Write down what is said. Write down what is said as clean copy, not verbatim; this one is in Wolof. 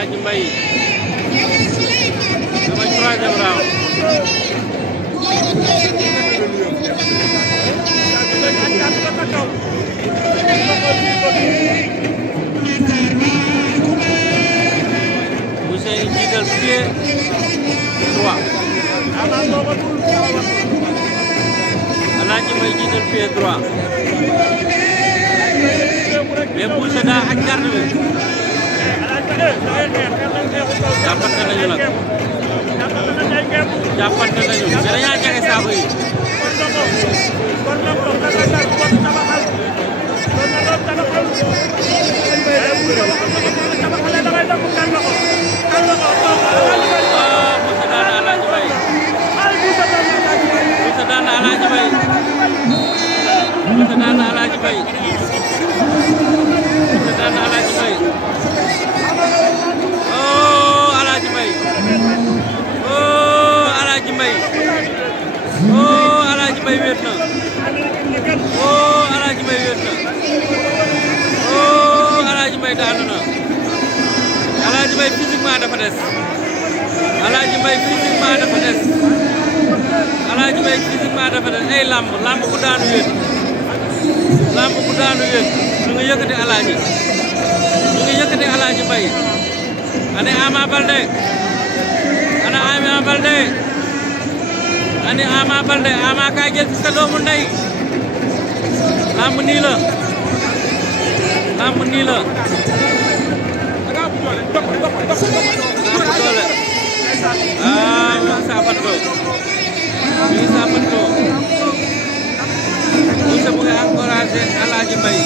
Alaaji Mbay sama troisième round. Ousseyn jiital pied droit. Alaaji Mbay jiital pied droit. mais Boucher daa ak garde bi. jàppante nañu nag. jàppante nañu mais dañaa jege saako yi. Boucher daan na Alaaji Mbay. Boucher daan na Alaaji Mbay. Boucher daan na Alaaji Mbay. Boucher daan na Alaaji Mbay. Oh Alaaji Mbay. Oh Alaaji Mbay. Oh Alaaji Mbay wéet na. Oh Alaaji Mbay wéet na. Oh Alaaji Mbay daanu na. Alaaji Mbay physiquement dafa des. Alaaji Mbay physiquement dafa des. Alaaji Mbay physiquement dafa des ay lamb ku daanu wéet. lamb ku daanu wéet. ñu ngi yëkkati Alaaji. ñu ngi yëkkati Alaaji Mbay. ani Ama Baldé. ana Ama Baldé. ani Ama Baldé Ama kaay jël ci sa doomu ndey. lamb nii la. lamb nii la. ah saabat ko. Boucher bu nga encouragé Alaaji Mbay.